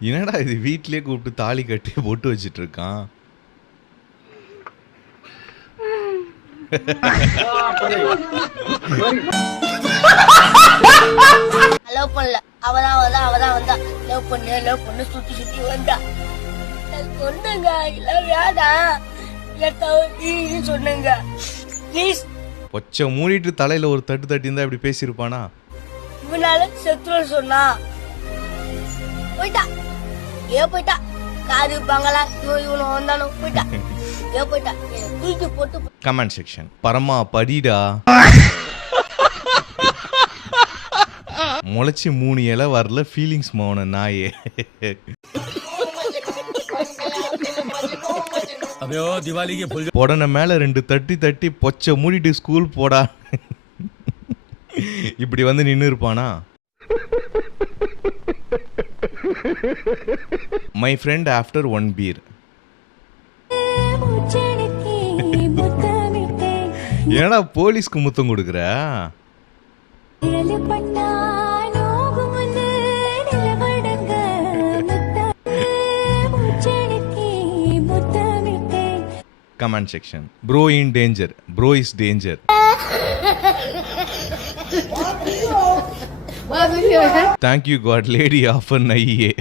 என்னடா இது வீட்லயே கூப்பிட்டு தாலி கட்டி பொட்டு வச்சிட்டு இருக்கான். லவ் பண்ணல, அவதான் வந்தா. லவ் பண்ணு சுத்தி வந்தா. சொன்னங்க இல்ல வேண்டாம் சொன்னங்க. ப்ளீஸ். பொச்ச மூடிட்டு தலையில ஒரு தட்டு தட்டி இருந்தா இப்படி பேசியிருப்பானா? இவனால செத்துருன்னு சொன்னா போயிட்டா. போயிட்டா. காரு பங்களா இவனு வந்தானோ போயிட்டா. போயிட்டா. தூக்கி போட்டு. Comment section. பரமா படிடா. முளைச்சி 3 இலை வரல ஃபீலிங்ஸ் மௌன நாயே. பொடன மேல 2 தட்டி தட்டி பொச்ச மூடிட்டு ஸ்கூல் போடா இப்படி வந்து நின்னு இருப்பானா? My friend after 1 beer. ஏன்னா போலீஸ்க்கு முத்தம் கொடுக்குற? Comment section. Bro in danger. Bro is danger. Thank you God. Lady offer nahiye.